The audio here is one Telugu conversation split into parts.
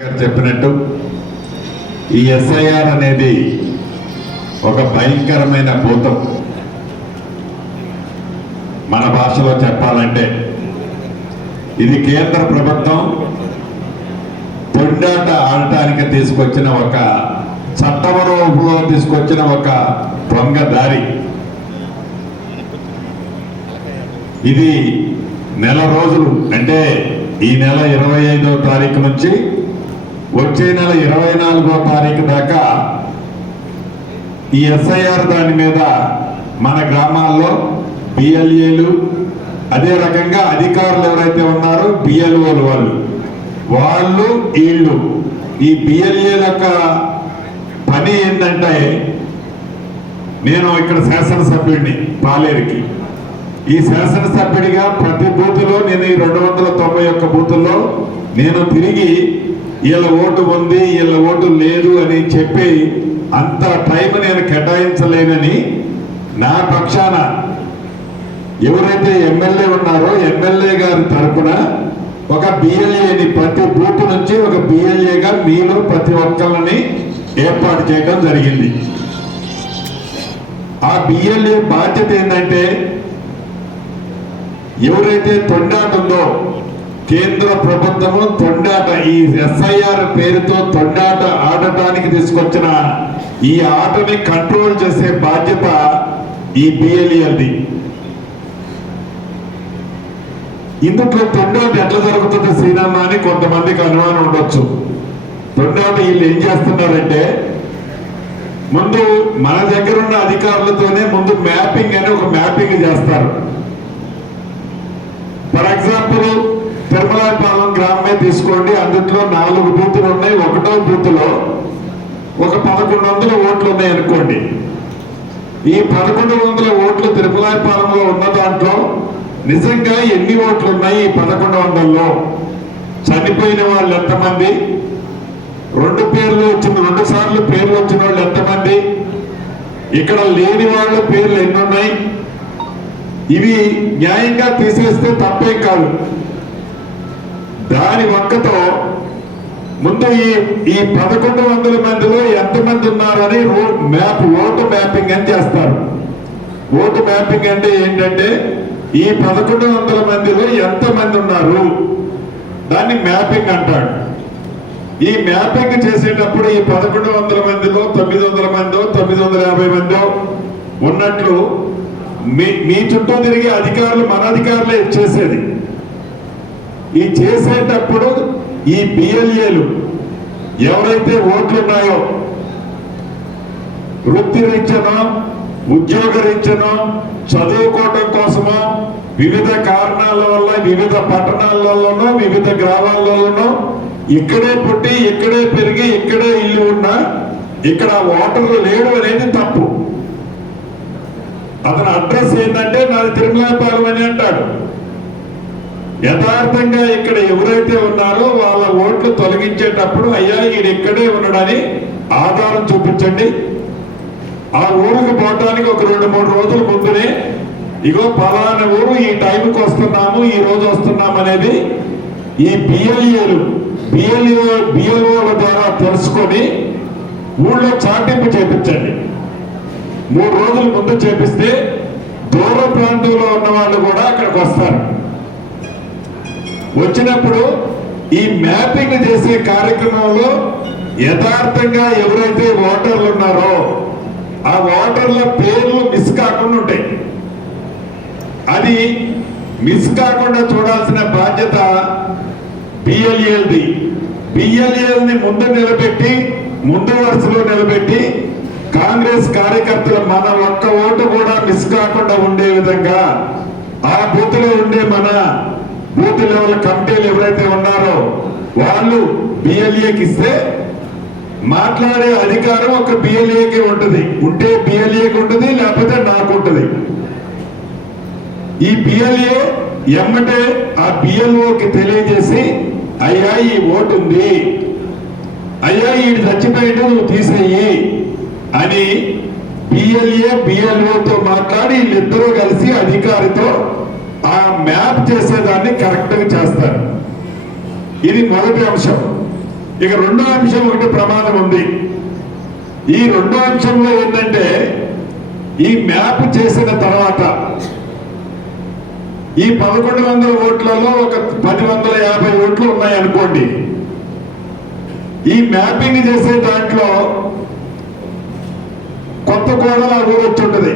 చెప్పినట్టు ఈ ఎస్ఐఆర్ అనేది ఒక భయంకరమైన భూతం. మన భాషలో చెప్పాలంటే ఇది కేంద్ర ప్రభుత్వం తొండాట ఆడటానికి తీసుకొచ్చిన ఒక చట్టం రూపంలో తీసుకొచ్చిన ఒక దొంగ దారి. ఇది నెల రోజులు అంటే ఈ నెల 25వ తారీఖు నుంచి వచ్చే నెల 24వ తారీఖు దాకా ఈ ఎస్ఐఆర్ దాని మీద మన గ్రామాల్లో బిఎల్ఏలు అదే రకంగా అధికారులు ఎవరైతే ఉన్నారో బిఎల్ఓలు వాళ్ళు వీళ్ళు ఈ బిఎల్ఏల యొక్క పని ఏంటంటే, నేను ఇక్కడ శాసనసభ్యుడిని పాలేరుకి, ఈ శాసనసభ్యుడిగా ప్రతి బూతులో నేను ఈ 291 బూతుల్లో నేను తిరిగి వీళ్ళ ఓటు ఉంది వీళ్ళ ఓటు లేదు అని చెప్పి అంత టైం నేను కేటాయించలేనని నా పక్షాన ఎవరైతే ఎమ్మెల్యే ఉన్నారో ఎమ్మెల్యే గారి తరఫున ఒక బిఎల్ఏని ప్రతి బూత్ నుంచి ఒక బిఎల్ఏగా మీలో ప్రతి ఒక్కరిని ఏర్పాటు చేయడం జరిగింది. ఆ బిఎల్ఏ బాధ్యత ఏంటంటే, ఎవరైతే తొండాట ఉందో కేంద్ర ప్రభుత్వము తొండాట ఈ ఎస్ఐఆర్ పేరుతో తొండాట ఆడటానికి తీసుకొచ్చిన ఈ ఆటని కంట్రోల్ చేసే బాధ్యత ఈ బిఎల్ఏది. ఇందులో తొండాట ఎట్లా జరుగుతుంది శ్రీరామ అని కొంతమందికి అనుమానం ఉండొచ్చు. తొండాట వీళ్ళు ఏం చేస్తున్నారంటే, ముందు మన దగ్గర ఉన్న అధికారులతోనే ముందు మ్యాపింగ్ అని ఒక మ్యాపింగ్ చేస్తారు. ఫర్ ఎగ్జాంపుల్ తిరుమలాయపాలెం గ్రామమే తీసుకోండి, అందులో 4 బూతులు ఉన్నాయి. 1వ బూత్లో ఒక 1100 ఓట్లు ఉన్నాయి అనుకోండి. ఈ 1100 ఓట్లు తిరుమలాయపాలెంలో ఉన్న దాంట్లో నిజంగా ఎన్ని ఓట్లు ఉన్నాయి? ఈ 1100లో చనిపోయిన వాళ్ళు ఎంతమంది, 2 పేర్లు వచ్చిన 2 సార్లు పేర్లు వచ్చిన వాళ్ళు ఎంతమంది, ఇక్కడ లేని వాళ్ళ పేర్లు ఎన్ని ఉన్నాయి? ఇవి న్యాయంగా తీసేస్తే తప్పేం కాదు. దాని వంకతో ముందు ఈ 1100 మందిలో ఎంతమంది ఉన్నారని ఓటు మ్యాపింగ్ అని చేస్తారు. ఓటు మ్యాపింగ్ అంటే ఏంటంటే, ఈ 1100 మందిలో ఎంతమంది ఉన్నారు దాన్ని మ్యాపింగ్ అంటాడు. ఈ మ్యాపింగ్ చేసేటప్పుడు ఈ 1100 మందిలో 900 మందో 950 మందో ఉన్నట్లు మీ చుట్టూ తిరిగి అధికారులు మన అధికారులే చేసేది. ఈ చేసేటప్పుడు ఈ బిఎల్ఏలు ఎవరైతే ఓట్లు ఉన్నాయో వృత్తి రీత్యనో ఉద్యోగ రీత్యనో చదువుకోవడం కోసమో వివిధ కారణాల వల్ల వివిధ పట్టణాలలోనో వివిధ గ్రామాలలోనో ఇక్కడే పుట్టి ఇక్కడే పెరిగి ఇక్కడే ఇల్లు ఉన్నా ఇక్కడ ఓటర్లు లేడు అనేది తప్పు. అతని అడ్రస్ ఏంటంటే నాది తిరుమలాయపాలెం అని అంటాడు. యథార్థంగా ఇక్కడ ఎవరైతే ఉన్నారో వాళ్ళ ఓట్లు తొలగించేటప్పుడు అయ్యా ఈయన ఇక్కడే ఉన్నాడని ఆధారం చూపించండి. ఆ ఊరికి పోవటానికి ఒక 2-3 రోజుల ముందునే ఇగో పలానా ఊరు ఈ టైంకి వస్తున్నాము ఈ రోజు వస్తున్నాము అనేది ఈ బిఎల్ఓల ద్వారా తెలుసుకొని ఊళ్ళో చాటింపు చేపించండి. 3 రోజుల ముందు చేపిస్తే దూర ప్రాంతంలో ఉన్న వాళ్ళు కూడా అక్కడికి వస్తారు. వచ్చినప్పుడు ఈ మ్యాపింగ్ చేసే కార్యక్రమంలో యథార్థంగా ఎవరైతే ఓటర్లు ఉన్నారో ఆ ఓటర్ల పేర్లు మిస్ కాకుండా ఉంటాయి. అది మిస్ కాకుండా చూడాల్సిన బాధ్యత బిఎల్ఏది. బిఎల్ఏని ముందు నిలబెట్టి ముందు వరుసలో నిలబెట్టి కాంగ్రెస్ కార్యకర్తలు మన ఒక్క ఓటు కూడా మిస్ కాకుండా ఉండే విధంగా ఆ బూత్ లో ఉండే మన బూత్ లెవెల్ కమిటీలు ఎవరైతే ఉన్నారో వాళ్ళు బిఎల్ఏకి ఇస్తే మాట్లాడే అధికారం ఒక బిఎల్ఏకి ఉంటుంది. ఉంటే బిఎల్ఏకి ఉంటుంది, లేకపోతే నాకు ఉంటుంది. ఈ బిఎల్ఏ ఎమ్మటే ఆ బిఎల్ఓకి తెలియజేసి అయ్యా ఈ ఓటు ఉంది, అయ్యా ఈ చచ్చిపోయింది నువ్వు తీసేయి అని బిఎల్ఏ బిఎల్ఓతో మాట్లాడి వీళ్ళిద్దరూ కలిసి అధికారితో ఆ మ్యాప్ చేసేదాన్ని కరెక్ట్ గా చేస్తారు. ఇది మొదటి అంశం. ఇక రెండో అంశం ఒకటి ప్రమాదం ఉంది. ఈ రెండో అంశంలో ఏంటంటే ఈ మ్యాప్ చేసిన తర్వాత ఈ 1100 ఓట్లలో ఒక 1050 ఓట్లు ఉన్నాయి అనుకోండి. ఈ మ్యాపింగ్ చేసే దాంట్లో కొత్త కోడలు ఆ ఊరు వచ్చి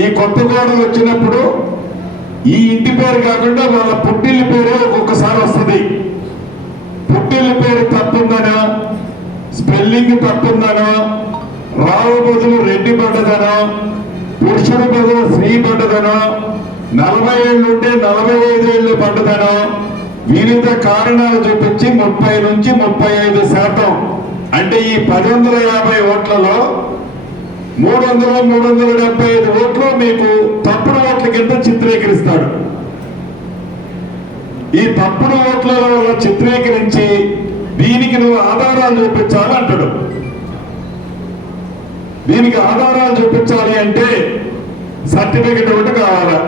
ఈ కొత్త కోడలు వచ్చినప్పుడు ఈ ఇంటి పేరు కాకుండా వాళ్ళ పుట్టిల్లి పేరు ఒక్కొక్కసారి వస్తుంది. పుట్టిల్లి పేరు తప్పుందనో, స్పెల్లింగ్ తప్పుందనో, రావు బదులు రెడ్డి పడ్డదనో, పురుషుడు బదులు స్త్రీ పడ్డదనో, 40 ఏళ్ళు ఉంటే 45 ఏళ్ళు పడ్డదనో వివిధ కారణాలు చూపించి 30 నుంచి 35% అంటే ఈ 1050 ఓట్లలో 375 ఓట్లు మీకు తప్పుడు ఓట్ల కింద చిత్రీకరిస్తాడు. ఈ తప్పుడు ఓట్లలో చిత్రీకరించి దీనికి నువ్వు ఆధారాలు చూపించాలి అంటాడు. దీనికి ఆధారాలు చూపించాలి అంటే సర్టిఫికెట్ ఒకటి కావాలా.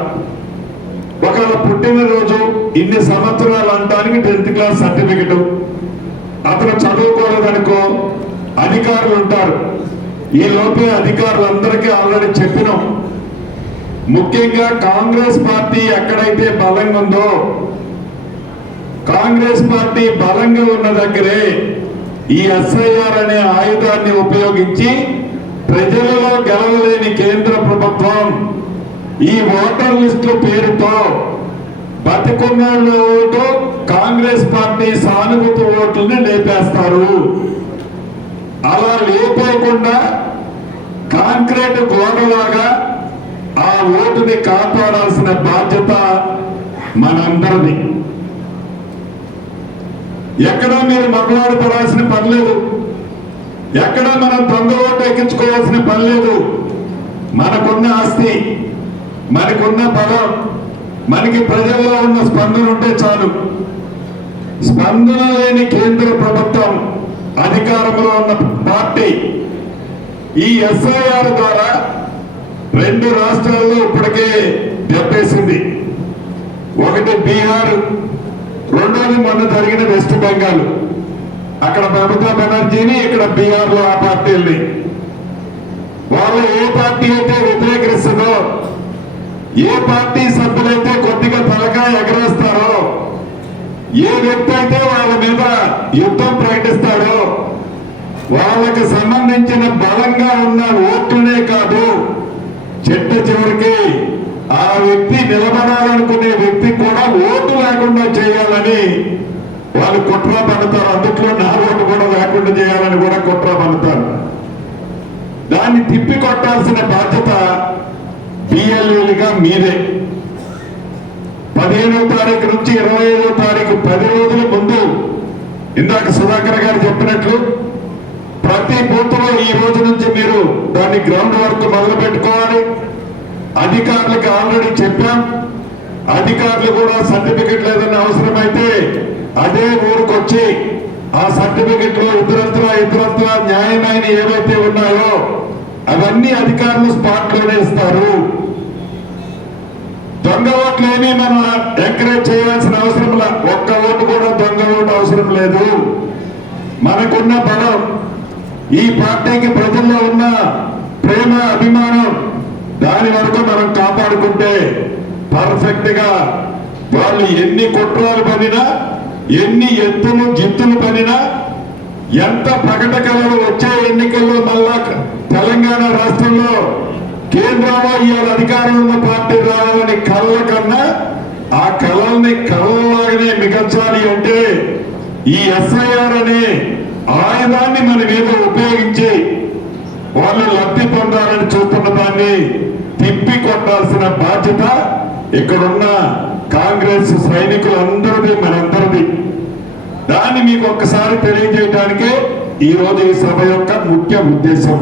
ఒకవేళ పుట్టినరోజు ఇన్ని సంవత్సరాలు అంటానికి 10th క్లాస్ సర్టిఫికెట్. అతను చదువుకోలేదనుకో అధికారులు ఉంటారు. ఈ లోపే అధికారులందరికీ ఆల్రెడీ చెప్పినాం. ముఖ్యంగా కాంగ్రెస్ పార్టీ ఎక్కడైతే బలంగా ఉందో, కాంగ్రెస్ పార్టీ బలంగా ఉన్న దగ్గరే ఈ ఎస్ఐఆర్ అనే ఆయుధాన్ని ఉపయోగించి ప్రజలలో గెలవలేని కేంద్ర ప్రభుత్వం ఈ ఓటర్ లిస్టు పేరుతో బతికున్నోళ్ళతో కాంగ్రెస్ పార్టీ సానుభూతి ఓట్లని లేపేస్తారు. అలా లేపకుండా కాంక్రీట్ గోడలాగా ఆ ఓటుని కాపాడాల్సిన బాధ్యత మనందరిది. ఎక్కడా మీరు మగవాడు పడాల్సిన పని లేదు. ఎక్కడా మనం దొంగ ఓటు ఎక్కించుకోవాల్సిన పని లేదు. మనకున్న ఆస్తి, మనకున్న బలం, మనకి ప్రజల్లో ఉన్న స్పందన ఉంటే చాలు. స్పందన లేని కేంద్ర ప్రభుత్వం, అధికారంలో ఉన్న పార్టీ ఈ ఎస్ఐఆర్ ద్వారా 2 రాష్ట్రాల్లో ఇప్పటికే దెబ్బేసింది. ఒకటి బీహార్, రెండోది మొన్న జరిగిన వెస్ట్ బెంగాల్. అక్కడ మమతా బెనర్జీని, ఇక్కడ బీహార్ లో ఆ పార్టీల్ని. వాళ్ళు ఏ పార్టీ అయితే వ్యతిరేకిస్తుందో, ఏ పార్టీ సభ్యులైతే కొద్దిగా తలకాయ ఎగరేస్తారో, ఏ వ్యక్తి అయితే వాళ్ళ మీద యుద్ధం ప్రకటిస్తాడో వాళ్ళకి సంబంధించిన బలంగా ఉన్న ఓట్లనే కాదు, చిట్ట చివరికి ఆ వ్యక్తి నిలబడాలనుకునే వ్యక్తి కూడా ఓటు లేకుండా చేయాలని వాళ్ళు కుట్ర పడతారు. అందుట్లో నా ఓటు కూడా లేకుండా చేయాలని కూడా కుట్ర పడతారు. దాన్ని తిప్పి కొట్టాల్సిన బాధ్యత బిఎల్ఏలుగా మీదే. 15వ తారీఖు నుంచి 25వ తారీఖు 10 రోజుల ముందు ఇందాక సుధాకర్ గారు చెప్పినట్లు ప్రతి బూత్ లో ఈ రోజు నుంచి మీరు దాన్ని గ్రౌండ్ వర్క్ మొదలు పెట్టుకోవాలి. అధికారులకు ఆల్రెడీ చెప్పాం. అధికారులు కూడా సర్టిఫికెట్ లేదన్న అవసరమైతే అదే ఊరికి వచ్చి ఆ సర్టిఫికెట్ లో ఇతరత్ర న్యాయమైన ఏవైతే ఉన్నాయో అవన్నీ అధికారులు స్పాట్ లోనే ఇస్తారు. దొంగ ఓట్లు ఏమీ మనం ఎంకరేజ్ చేయాల్సిన అవసరం లేదు. ఒక్క ఓటు కూడా దొంగ ఓటు అవసరం లేదు. మనకున్న బలం, ఈ పార్టీకి ప్రజల్లో ఉన్న ప్రేమ, అభిమానం, దాని వరకు మనం కాపాడుకుంటే పర్ఫెక్ట్ గా వాళ్ళు ఎన్ని కుట్రాలు పనినా, ఎన్ని ఎత్తులు జిత్తులు పనినా, ఎంత ప్రకటనలు వచ్చే ఎన్నికల్లో మళ్ళా తెలంగాణ రాష్ట్రంలో కేంద్రంలో ఇవాళ అధికారంలో పార్టీ రావాలని కళల కన్నా ఆ కళల్ని కళలాగానే మిగల్చాలి అంటే ఈ ఎస్ఐఆర్ అనే ఆయుధాన్ని మన మీద ఉపయోగించి వాళ్ళు లబ్ధి పొందాలని చూస్తున్న దాన్ని తిప్పి కొట్టాల్సిన బాధ్యత ఇక్కడున్న కాంగ్రెస్ సైనికులందరిది, మనందరిది. దాన్ని మీకు ఒక్కసారి తెలియజేయడానికే ఈ రోజు ఈ సభ యొక్క ముఖ్య ఉద్దేశం.